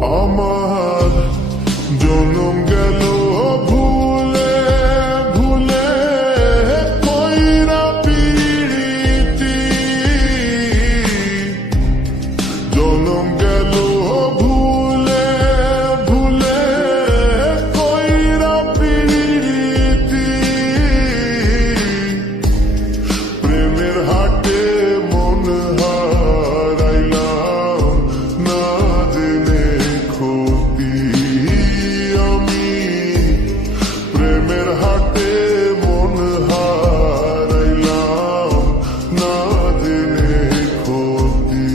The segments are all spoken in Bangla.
আমার জনম গেল ভুলে ভুলে কইরা পিরিতি, জনম গেল ভুলে ভুলে কইরা পিরিতি, প্রেমের হাটে মন হারাইলাম না জেনে ক্ষতি আমি, প্রেমের হাটে মন হারাইলাম না জেনে ক্ষতি।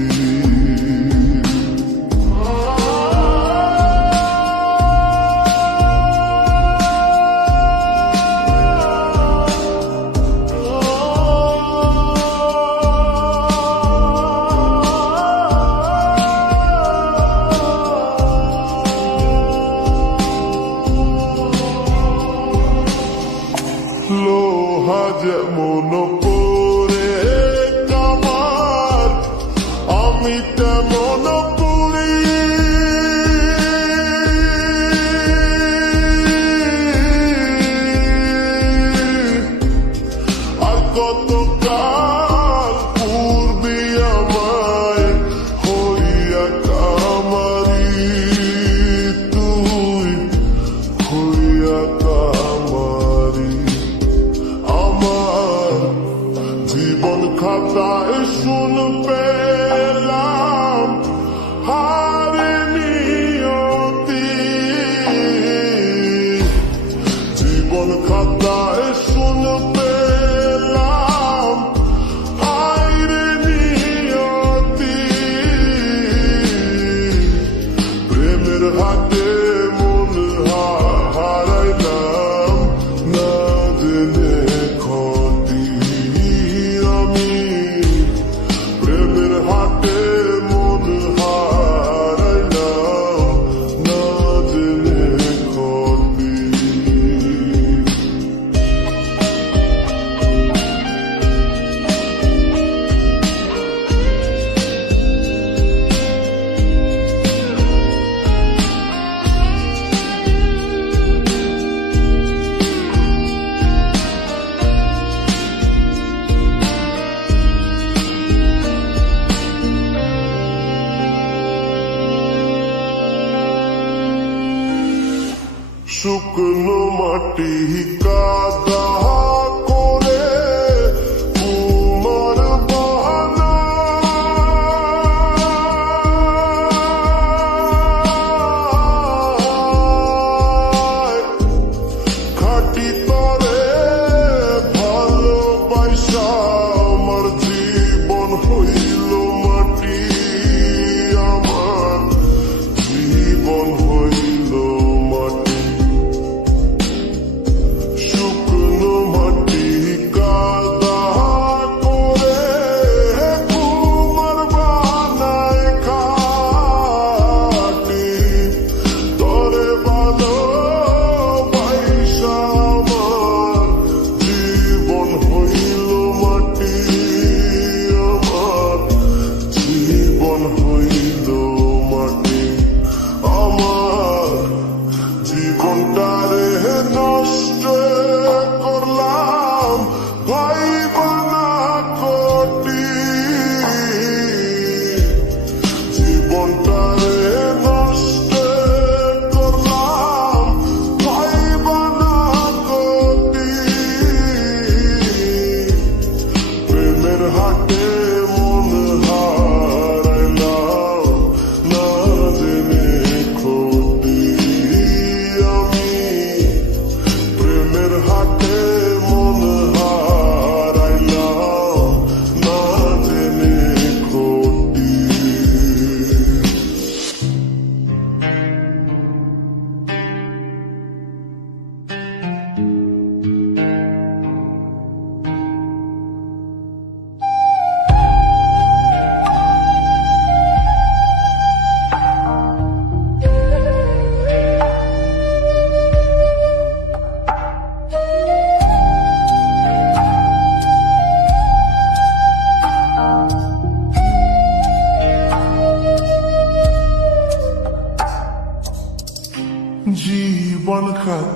লোহা যেমন পরে কামার, আমি তেমন পুরি, আর কত কাল পূর্বে আমায় হইয়া কামারি, তুই হইয়া কামারি। আমার জীবন খাতায় শুন পেলাম হারে নিয়তি, জীবন খাতায় শুন পেলাম হারে নিয়তি, প্রেমের হাতে মন হারাইলাম না জেনে ক্ষতি আমি, প্রেমের হাতে মন হারাইলাম না জেনে ক্ষতি। শুকনো মাটি কাদা করে তোমার বাহানা, খাটি তরে ভালোবাসা আমার জীবন হইল মাটি, আমার জীবন হইল মাটি।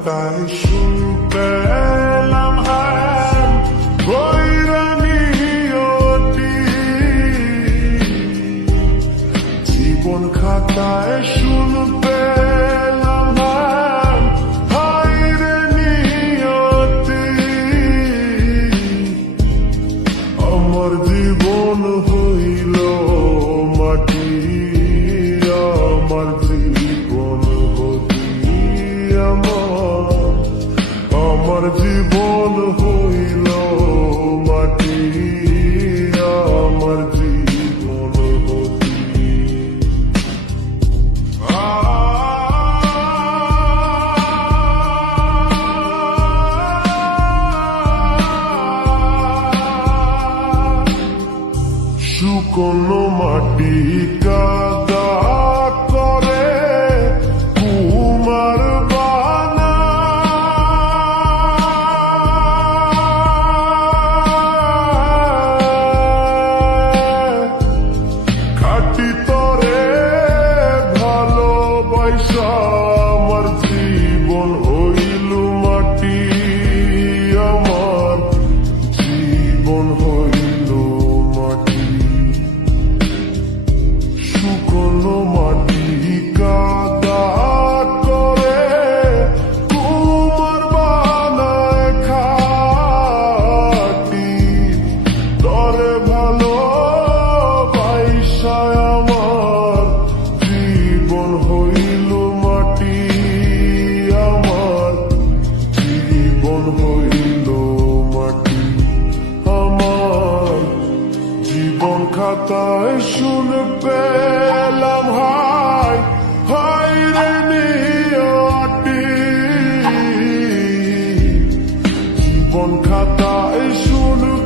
খাতায় শুনতে এলাম হ্যাঁ বৈরানিয়তি জীবন খাতায় শুনতে এলাম হ্যাঁ হায়রে নিয়তি আমার জীবন হইল মাটি আমার জীবন হতি আমার জীবন হইল মাটি আমার জীবন হতি শুকনো মাটি কাদা করে কুমার বানা খাটি তরে ভালোবাসা আমার জীবন হইল মাটি আমার জীবন হইল মাটি শুকনো মাটি কাদা করে কুমার বানায় খাটি তরে ভালো বাইসা আমার জীবন হইল মাটি আমার জীবন হইল মাটি আমার জীবন খাতায় শুনে পেলাম হায় হায় রে নিয়তি জীবন খাতায় শুনে